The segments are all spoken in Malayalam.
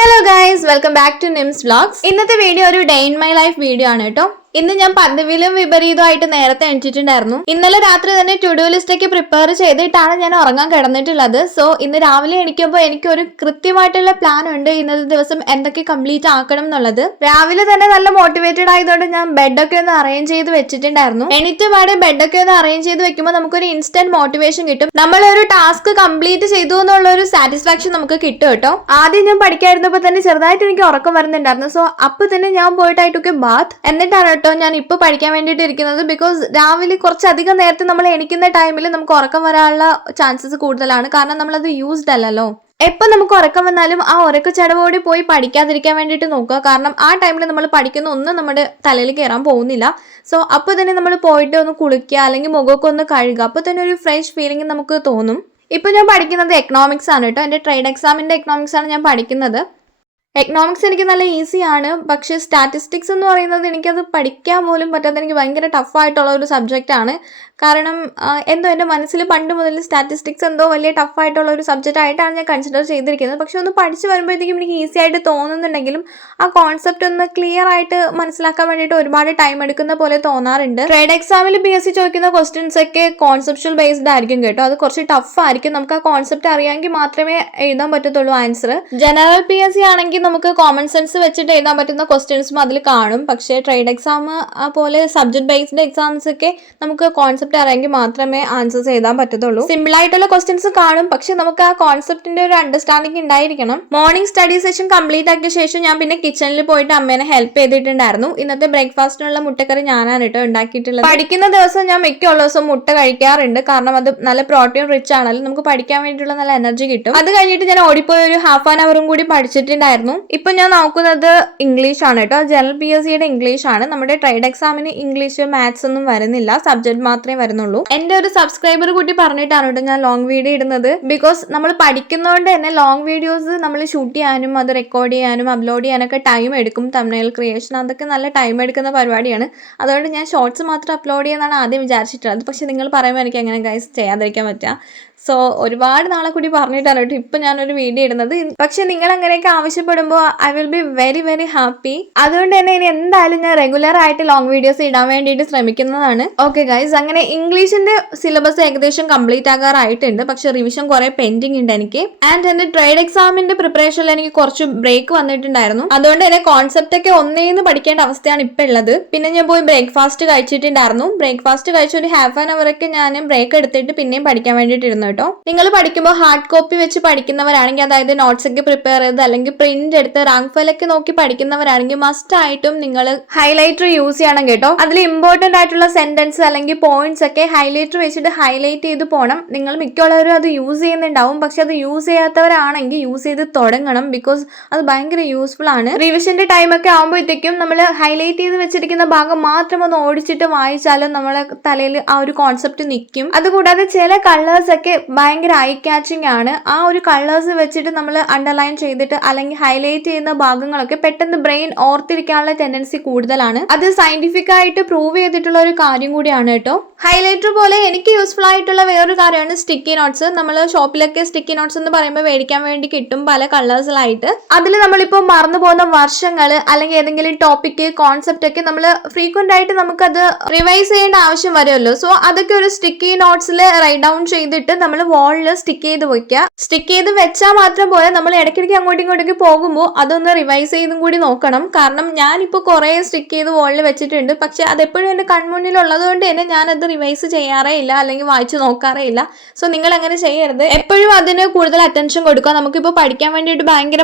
Hello guys, welcome back to Nims Vlogs. ഇന്നത്തെ വീഡിയോ ഒരു day in my life video ആണ് കേട്ടോ. ഇന്ന് ഞാൻ പതിവിലും വിപരീതമായിട്ട് നേരത്തെ എണീറ്റിട്ടുണ്ടായിരുന്നു. ഇന്നലെ രാത്രി തന്നെ ടു ഡു ലിസ്റ്റ് ഒക്കെ പ്രിപ്പയർ ചെയ്തിട്ടാണ് ഞാൻ ഉറങ്ങാൻ കിടന്നിട്ടുള്ളത്. സോ ഇന്ന് രാവിലെ എണീക്കുമ്പോൾ എനിക്കൊരു കൃത്യമായിട്ടുള്ള പ്ലാൻ ഉണ്ട് ഇന്നത്തെ ദിവസം എന്തൊക്കെ കംപ്ലീറ്റ് ആക്കണം എന്നുള്ളത്. രാവിലെ തന്നെ നല്ല മോട്ടിവേറ്റഡ് ആയതുകൊണ്ട് ഞാൻ ബെഡൊക്കെ ഒന്ന് അറേഞ്ച് ചെയ്ത് വെച്ചിട്ടുണ്ടായിരുന്നു. എണീറ്റ് പാടെ ബെഡൊക്കെ ഒന്ന് അറേഞ്ച് ചെയ്ത് വെക്കുമ്പോൾ നമുക്കൊരു ഇൻസ്റ്റന്റ് മോട്ടിവേഷൻ കിട്ടും. നമ്മളൊരു ടാസ്ക് കംപ്ലീറ്റ് ചെയ്തു എന്നുള്ള ഒരു സാറ്റിസ്ഫാക്ഷൻ നമുക്ക് കിട്ടും കേട്ടോ. ആദ്യം ഞാൻ പഠിക്കാതിരുന്നപ്പോൾ തന്നെ ചെറുതായിട്ട് എനിക്ക് ഉറക്കം വരുന്നുണ്ടായിരുന്നു. സോ അപ്പൊ തന്നെ ഞാൻ പോയിട്ടായിട്ടൊക്കെ ബാത്ത് എന്നിട്ടാണ് കേട്ടോ ഞാൻ ഇപ്പൊ പഠിക്കാൻ വേണ്ടിയിട്ട് ഇരിക്കുന്നത്. ബിക്കോസ് രാവിലെ കുറച്ചധികം നേരത്തെ നമ്മൾ എണീക്കുന്ന ടൈമിൽ നമുക്ക് ഉറക്കം വരാനുള്ള ചാൻസസ് കൂടുതലാണ്. കാരണം നമ്മളത് യൂസ്ഡ് അല്ലല്ലോ. എപ്പൊ നമുക്ക് ഉറക്കം വന്നാലും ആ ഉറക്ക ചടവോടെ പോയി പഠിക്കാതിരിക്കാൻ വേണ്ടിയിട്ട് നോക്കുക. കാരണം ആ ടൈമിൽ നമ്മൾ പഠിക്കുന്ന ഒന്നും നമ്മുടെ തലയിൽ കയറാൻ പോകുന്നില്ല. സോ അപ്പോൾ തന്നെ നമ്മൾ പോയിട്ട് ഒന്ന് കുളിക്കുക, അല്ലെങ്കിൽ മുഖമൊക്കെ ഒന്ന് കഴുകുക. അപ്പോൾ തന്നെ ഒരു ഫ്രഷ് ഫീലിംഗ് നമുക്ക് തോന്നും. ഇപ്പൊ ഞാൻ പഠിക്കുന്നത് എക്കണോമിക്സ് ആണ് കേട്ടോ. എൻ്റെ ട്രേഡ് എക്സാമിന്റെ എക്കണോമിക്സ് ആണ് ഞാൻ പഠിക്കുന്നത്. എക്കണോമിക്സ് എനിക്ക് നല്ല ഈസിയാണ്. പക്ഷേ സ്റ്റാറ്റിസ്റ്റിക്സ് എന്ന് പറയുന്നത് എനിക്കത് പഠിക്കാൻ പോലും പറ്റാത്ത, എനിക്ക് ഭയങ്കര ടഫായിട്ടുള്ള ഒരു സബ്ജക്റ്റ് ആണ്. കാരണം എന്തോ എൻ്റെ മനസ്സിൽ പണ്ട് മുതൽ സ്റ്റാറ്റിസ്റ്റിക്സ് എന്തോ വലിയ ടഫായിട്ടുള്ള ഒരു സബ്ജക്റ്റ് ആയിട്ടാണ് ഞാൻ കൺസിഡർ ചെയ്തിരിക്കുന്നത്. പക്ഷെ ഒന്ന് പഠിച്ച് വരുമ്പോഴത്തേക്കും എനിക്ക് ഈസി ആയിട്ട് തോന്നുന്നുണ്ടെങ്കിലും ആ കോൺസെപ്റ്റ് ഒന്ന് ക്ലിയർ ആയിട്ട് മനസ്സിലാക്കാൻ വേണ്ടിയിട്ട് ഒരുപാട് ടൈം എടുക്കുന്ന പോലെ തോന്നാറുണ്ട്. ട്രേഡ് എക്സാമിൽ PSC ചോദിക്കുന്ന ക്വസ്റ്റ്യൻസ് ഒക്കെ കോൺസെപ്ച്വൽ ബേസ്ഡ് ആയിരിക്കും കേട്ടോ. അത് കുറച്ച് ടഫ് ആയിരിക്കും. നമുക്ക് ആ കോൺസെപ്റ്റ് അറിയാമെങ്കിൽ മാത്രമേ എഴുതാൻ പറ്റത്തുള്ളൂ ആൻസർ. ജനറൽ PSC ആണെങ്കിൽ നമുക്ക് കോമൺ സെൻസ് വെച്ചിട്ട് എഴുതാൻ പറ്റുന്ന ക്വസ്റ്റ്യൻസും അതിൽ കാണും. പക്ഷേ ട്രേഡ് എക്സാം പോലെ സബ്ജക്ട് ബേസ്ഡ് എക്സാംസ് ഒക്കെ നമുക്ക് കോൺസെപ്റ്റ് അറിയാമെങ്കിൽ മാത്രമേ ആൻസേഴ്സ് എഴുതാൻ പറ്റത്തുള്ളൂ. സിമ്പിൾ ആയിട്ടുള്ള ക്വസ്റ്റ്യൻസ് കാണും, പക്ഷെ നമുക്ക് ആ കോൺസെപ്റ്റിന്റെ ഒരു അണ്ടർസ്റ്റാൻഡിങ് ഉണ്ടായിരിക്കണം. മോർണിംഗ് സ്റ്റഡി സെഷൻ കംപ്ലീറ്റ് ആക്കിയ ശേഷം ഞാൻ പിന്നെ കിച്ചണിൽ പോയിട്ട് അമ്മേനെ ഹെൽപ്പ് ചെയ്തിട്ടുണ്ടായിരുന്നു. ഇന്നത്തെ ബ്രേക്ക്ഫാസ്റ്റിനുള്ള മുട്ടക്കറി ഞാനാണ് കേട്ടോ ഉണ്ടാക്കിയിട്ടുള്ളത്. പഠിക്കുന്ന ദിവസം ഞാൻ മിക്കുള്ള ദിവസം മുട്ട കഴിക്കാറുണ്ട്. കാരണം അത് നല്ല പ്രോട്ടീൻ റിച്ച് ആണല്ലോ, നമുക്ക് പഠിക്കാൻ വേണ്ടിയിട്ടുള്ള നല്ല എനർജി കിട്ടും. അത് കഴിഞ്ഞിട്ട് ഞാൻ ഓടിപ്പോയി ഒരു ഹാഫ് ആൻ അവറും കൂടി പഠിച്ചിട്ടുണ്ടായിരുന്നു. ഇപ്പൊ ഞാൻ നോക്കുന്നത് ഇംഗ്ലീഷ് ആണ് കേട്ടോ. ജനറൽ PSCയുടെ ഇംഗ്ലീഷ് ആണ്. നമ്മുടെ ട്രേഡ് എക്സാമിന് ഇംഗ്ലീഷ് മാത്സ് ഒന്നും വരുന്നില്ല, സബ്ജക്ട് മാത്രമേ വരുന്നുള്ളൂ. എന്റെ ഒരു സബ്സ്ക്രൈബർ കൂട്ടി പറഞ്ഞിട്ടാണ് കേട്ടോ ഞാൻ ലോങ് വീഡിയോ ഇടുന്നത്. ബിക്കോസ് നമ്മൾ പഠിക്കുന്നതുകൊണ്ട് തന്നെ ലോങ് വീഡിയോസ് നമ്മൾ ഷൂട്ട് ചെയ്യാനും അത് റെക്കോർഡ് ചെയ്യാനും അപ്ലോഡ് ചെയ്യാനൊക്കെ ടൈം എടുക്കും. തംബ്നെയിൽ ക്രിയേഷൻ അതൊക്കെ നല്ല ടൈം എടുക്കുന്ന പരിപാടിയാണ്. അതുകൊണ്ട് ഞാൻ ഷോർട്സ് മാത്രം അപ്ലോഡ് ചെയ്യുന്നതാണ് ആദ്യം വിചാരിച്ചിട്ടുള്ളത്. പക്ഷെ നിങ്ങൾ പറയുമ്പോൾ എനിക്ക് എങ്ങനെ ഗൈസ് ചെയ്യാതിരിക്കാൻ പറ്റുക. സോ ഒരുപാട് നാളെ കൂടി പറഞ്ഞിട്ടാണ് കേട്ടോ ഇപ്പൊ ഞാനൊരു വീഡിയോ ഇടുന്നത്. പക്ഷെ നിങ്ങൾ അങ്ങനെയൊക്കെ ആവശ്യപ്പെടുമ്പോൾ I will be very very happy. അതുകൊണ്ട് തന്നെ ഇനി എന്തായാലും ഞാൻ റെഗുലർ ആയിട്ട് ലോങ് വീഡിയോസ് ഇടാൻ വേണ്ടിയിട്ട് ശ്രമിക്കുന്നതാണ്. ഓക്കെ ഗൈസ്, അങ്ങനെ ഇംഗ്ലീഷിന്റെ സിലബസ് ഏകദേശം കംപ്ലീറ്റ് ആകാറായിട്ടുണ്ട്. പക്ഷെ റിവിഷൻ കുറെ പെൻഡിങ് ഉണ്ട് എനിക്ക്. ആൻഡ് എന്റെ ട്രേഡ് എക്സാമിന്റെ പ്രിപ്പറേഷനിൽ എനിക്ക് കുറച്ച് ബ്രേക്ക് വന്നിട്ടുണ്ടായിരുന്നു. അതുകൊണ്ട് തന്നെ കോൺസെപ്റ്റ് ഒക്കെ ഒന്നേന്ന് പഠിക്കേണ്ട അവസ്ഥയാണ് ഇപ്പൊ ഉള്ളത്. പിന്നെ ഞാൻ പോയി ബ്രേക്ക്ഫാസ്റ്റ് കഴിച്ചിട്ടുണ്ടായിരുന്നു. ബ്രേക്ക്ഫാസ്റ്റ് കഴിച്ച ഒരു ഹാഫ് ആൻ അവർ ഒക്കെ ഞാൻ ബ്രേക്ക് എടുത്തിട്ട് പിന്നെയും പഠിക്കാൻ വേണ്ടിയിട്ടിരുന്നു കേട്ടോ. നിങ്ങൾ പഠിക്കുമ്പോൾ ഹാർഡ് കോപ്പി വെച്ച് പഠിക്കുന്നവരാണെങ്കിൽ, അതായത് നോട്ട്സ് ഒക്കെ പ്രിപ്പയർ ചെയ്ത് അല്ലെങ്കിൽ പ്രിന്റ് എടുത്ത് റാങ്ക് ഫയലൊക്കെ നോക്കി പഠിക്കുന്നവരാണെങ്കിൽ മസ്റ്റ് ആയിട്ടും നിങ്ങൾ ഹൈലൈറ്റർ യൂസ് ചെയ്യണം കേട്ടോ. അതിൽ ഇമ്പോർട്ടന്റ് ആയിട്ടുള്ള സെന്റൻസ് അല്ലെങ്കിൽ പോയിന്റ്സ് ഒക്കെ ഹൈലൈറ്റർ വെച്ചിട്ട് ഹൈലൈറ്റ് ചെയ്ത് പോകണം. നിങ്ങൾ മിക്കുള്ളവരും അത് യൂസ് ചെയ്യുന്നുണ്ടാവും. പക്ഷെ അത് യൂസ് ചെയ്യാത്തവരാണെങ്കിൽ യൂസ് ചെയ്ത് തുടങ്ങണം. ബിക്കോസ് അത് ഭയങ്കര യൂസ്ഫുൾ ആണ്. റിവിഷന്റെ ടൈം ഒക്കെ ആകുമ്പോഴത്തേക്കും നമ്മൾ ഹൈലൈറ്റ് ചെയ്ത് വെച്ചിരിക്കുന്ന ഭാഗം മാത്രം ഒന്ന് ഓടിച്ചിട്ട് വായിച്ചാലും നമ്മളെ തലയിൽ ആ ഒരു കോൺസെപ്റ്റ് നിൽക്കും. അതുകൂടാതെ ചില കളേഴ്സ് ഒക്കെ ഭയങ്കര ഐ ക്യാച്ചിങ് ആണ്. ആ ഒരു കളേഴ്സ് വെച്ചിട്ട് നമ്മൾ അണ്ടർലൈൻ ചെയ്തിട്ട് അല്ലെങ്കിൽ ഹൈലൈറ്റ് ചെയ്യുന്ന ഭാഗങ്ങളൊക്കെ പെട്ടെന്ന് ബ്രെയിൻ ഓർത്തിരിക്കാനുള്ള ടെൻഡൻസി കൂടുതലാണ്. അത് സയന്റിഫിക് ആയിട്ട് പ്രൂവ് ചെയ്തിട്ടുള്ള ഒരു കാര്യം കൂടിയാണ് കേട്ടോ. ഹൈലൈറ്റർ പോലെ എനിക്ക് യൂസ്ഫുൾ ആയിട്ടുള്ള വേറൊരു കാര്യമാണ് സ്റ്റിക്കി നോട്ട്സ്. നമ്മൾ ഷോപ്പിലൊക്കെ സ്റ്റിക്കി നോട്ട്സ് എന്ന് പറയുമ്പോൾ മേടിക്കാൻ വേണ്ടി കിട്ടും പല കളേഴ്സിലായിട്ട്. അതിൽ നമ്മളിപ്പോൾ മറന്നു പോകുന്ന വർഷങ്ങൾ അല്ലെങ്കിൽ ഏതെങ്കിലും ടോപ്പിക് കോൺസെപ്റ്റ് ഒക്കെ നമ്മൾ ഫ്രീക്വന്റ് ആയിട്ട് നമുക്കത് റിവൈസ് ചെയ്യേണ്ട ആവശ്യം വരുമല്ലോ. സോ അതൊക്കെ ഒരു സ്റ്റിക്കി നോട്ട്സിൽ റൈറ്റ് ഡൗൺ ചെയ്തിട്ട് നമ്മൾ വാളിൽ സ്റ്റിക്ക് ചെയ്ത് വെക്കുക. സ്റ്റിക്ക് ചെയ്ത് വെച്ചാൽ മാത്രം പോലെ നമ്മൾ ഇടയ്ക്കിടയ്ക്ക് അങ്ങോട്ടും ഇങ്ങോട്ടേക്ക് പോകുമ്പോൾ അതൊന്ന് റിവൈസ് ചെയ്തും കൂടി നോക്കണം. കാരണം ഞാനിപ്പോൾ കുറേ സ്റ്റിക്ക് ചെയ്ത് വാളിൽ വെച്ചിട്ടുണ്ട്. പക്ഷെ അതെപ്പോഴും എൻ്റെ കൺമുന്നിലുള്ളത് കൊണ്ട് തന്നെ ഞാനത് റിവൈസ് ചെയ്യാറേ ഇല്ല, അല്ലെങ്കിൽ വായിച്ച് നോക്കാറേ ഇല്ല. സോ നിങ്ങൾ അങ്ങനെ ചെയ്യരുത്. എപ്പോഴും അതിന് കൂടുതൽ അറ്റൻഷൻ കൊടുക്കുക. നമുക്കിപ്പോൾ പഠിക്കാൻ വേണ്ടിയിട്ട് ഭയങ്കര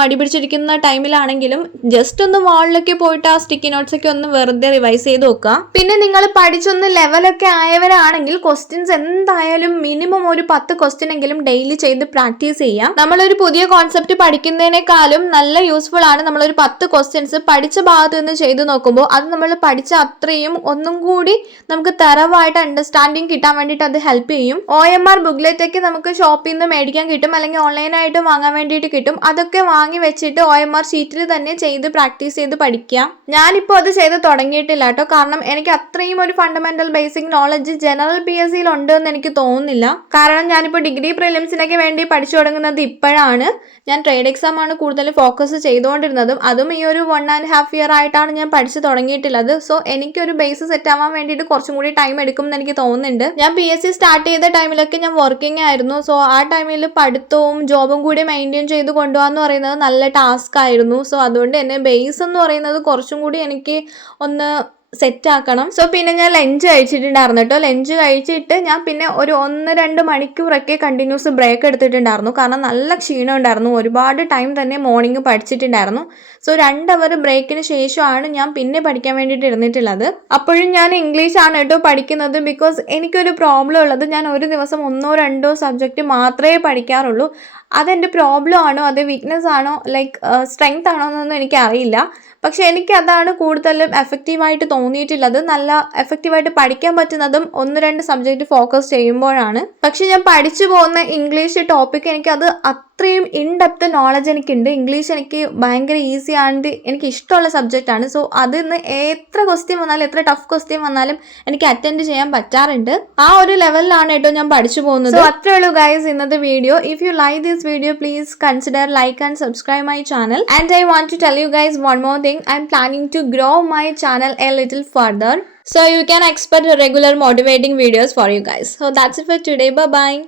മടി പിടിച്ചിരിക്കുന്ന ടൈമിലാണെങ്കിലും ജസ്റ്റ് ഒന്ന് വാളിലൊക്കെ പോയിട്ട് ആ സ്റ്റിക്കി നോട്ട്സ് ഒക്കെ ഒന്ന് വെറുതെ റിവൈസ് ചെയ്ത് നോക്കുക. പിന്നെ നിങ്ങൾ പഠിച്ചൊന്ന് ലെവലൊക്കെ ആയവരാണെങ്കിൽ ക്വസ്റ്റ്യൻസ് എന്തായാലും മിനിമം ഒരു 10 ക്വസ്റ്റ്യൻ എങ്കിലും ഡെയിലി ചെയ്ത് പ്രാക്ടീസ് ചെയ്യാം. നമ്മളൊരു പുതിയ കോൺസെപ്റ്റ് പഠിക്കുന്നതിനേക്കാളും നല്ല യൂസ്ഫുൾ ആണ് നമ്മളൊരു 10 ക്വസ്റ്റ്യൻസ് പഠിച്ച ഭാഗത്ത് നിന്ന് ചെയ്ത് നോക്കുമ്പോൾ അത് നമ്മൾ പഠിച്ച അത്രയും ഒന്നും കൂടി നമുക്ക് തറവായിട്ട് അണ്ടർസ്റ്റാൻഡിങ് കിട്ടാൻ വേണ്ടിയിട്ട് അത് ഹെൽപ്പ് ചെയ്യും. OMR ബുക്ക്ലെറ്റ് ഒക്കെ നമുക്ക് ഷോപ്പിൽ നിന്ന് മേടിക്കാൻ കിട്ടും, അല്ലെങ്കിൽ ഓൺലൈനായിട്ട് വാങ്ങാൻ വേണ്ടിയിട്ട് കിട്ടും. അതൊക്കെ വാങ്ങി വെച്ചിട്ട് OMR ഷീറ്റിൽ തന്നെ ചെയ്ത് പ്രാക്ടീസ് ചെയ്ത് പഠിക്കാം. ഞാനിപ്പോൾ അത് ചെയ്ത് തുടങ്ങിയിട്ടില്ല കേട്ടോ, കാരണം എനിക്ക് അത്രയും ഒരു ഫണ്ടമെന്റൽ ബേസിക് നോളജ് ജനറൽ PSCയിൽ ഉണ്ട് എന്ന് എനിക്ക് തോന്നുന്നില്ല. കാരണം ഞാനിപ്പോൾ ഡിഗ്രി പ്രിലിംസിനൊക്കെ വേണ്ടി പഠിച്ചു തുടങ്ങുന്നത് ഇപ്പോഴാണ്. ഞാൻ ട്രേഡ് എക്സാം ആണ് കൂടുതൽ ഫോക്കസ് ചെയ്തുകൊണ്ടിരുന്നതും, അതും ഈ ഒരു 1.5 year ആയിട്ടാണ് ഞാൻ പഠിച്ചു തുടങ്ങിയിട്ടുള്ളത്. സോ എനിക്കൊരു ബേസ് സെറ്റ് ആവാൻ വേണ്ടിയിട്ട് കുറച്ചും കൂടി ടൈം എടുക്കും എന്ന് എനിക്ക് തോന്നുന്നുണ്ട്. ഞാൻ PSC സ്റ്റാർട്ട് ചെയ്ത ടൈമിലൊക്കെ ഞാൻ വർക്കിംഗ് ആയിരുന്നു. സോ ആ ടൈമിൽ പഠിത്തവും ജോബും കൂടി മെയിൻറ്റെയിൻ ചെയ്ത് കൊണ്ടുപോകാന്ന് പറയുന്നത് നല്ല ടാസ്ക് ആയിരുന്നു. സോ അതുകൊണ്ട് തന്നെ ബേസ് എന്ന് പറയുന്നത് കുറച്ചും കൂടി എനിക്ക് ഒന്ന് സെറ്റ് ആക്കണം. സോ പിന്നെ ഞാൻ ലഞ്ച് കഴിച്ചിട്ടുണ്ടായിരുന്നു കേട്ടോ. ലഞ്ച് കഴിച്ചിട്ട് ഞാൻ പിന്നെ ഒരു 1-2 മണിക്കൂറൊക്കെ കണ്ടിന്യൂസ് ബ്രേക്ക് എടുത്തിട്ടുണ്ടായിരുന്നു, കാരണം നല്ല ക്ഷീണം ഉണ്ടായിരുന്നു. ഒരുപാട് ടൈം തന്നെ മോർണിംഗ് പഠിച്ചിട്ടുണ്ടായിരുന്നു. സോ 2 hour ബ്രേക്കിന് ശേഷമാണ് ഞാൻ പിന്നെ പഠിക്കാൻ വേണ്ടിയിട്ട് ഇരുന്നിട്ടുള്ളത്. അപ്പോഴും ഞാൻ ഇംഗ്ലീഷ് ആണ് കേട്ടോ പഠിക്കുന്നത്. ബിക്കോസ് എനിക്കൊരു പ്രോബ്ലം ഉള്ളത്, ഞാൻ ഒരു ദിവസം 1-2 സബ്ജക്റ്റ് മാത്രമേ പഠിക്കാറുള്ളൂ. അതെൻ്റെ പ്രോബ്ലം ആണോ അത് വീക്ക്നെസ് ആണോ ലൈക്ക് സ്ട്രെങ്ത് ആണോ എന്നൊന്നും എനിക്കറിയില്ല. പക്ഷെ എനിക്ക് അതാണ് കൂടുതലും എഫക്റ്റീവായിട്ട് തോന്നിയിട്ടുള്ളത്. നല്ല എഫക്റ്റീവായിട്ട് പഠിക്കാൻ പറ്റുന്നതും 1-2 സബ്ജക്റ്റ് ഫോക്കസ് ചെയ്യുമ്പോഴാണ്. പക്ഷെ ഞാൻ പഠിച്ചു പോകുന്ന ഇംഗ്ലീഷ് ടോപ്പിക് എനിക്കത് അത്രയും ഇൻഡെപ്ത് നോളജ് എനിക്കുണ്ട്. ഇംഗ്ലീഷ് എനിക്ക് ഭയങ്കര ഈസി ആൻഡ് എനിക്ക് ഇഷ്ടമുള്ള സബ്ജക്റ്റാണ്. സോ അതിന്ന് എത്ര ക്വസ്റ്റ്യൻ വന്നാലും എത്ര ടഫ് ക്വസ്റ്റ്യൻ വന്നാലും എനിക്ക് അറ്റൻഡ് ചെയ്യാൻ പറ്റാറുണ്ട്. ആ ഒരു ലെവലിലാണ് കേട്ടോ ഞാൻ പഠിച്ചു പോകുന്നത്. സോ അത്രേ ഉള്ളൂ ഗൈസ് ഇന്നത്തെ video. If you like this video please consider like and subscribe my channel. And I want to tell you guys one more thing. I'm planning to grow my channel a little further, so you can expect regular motivating videos for you guys. So that's it for today. Bye bye.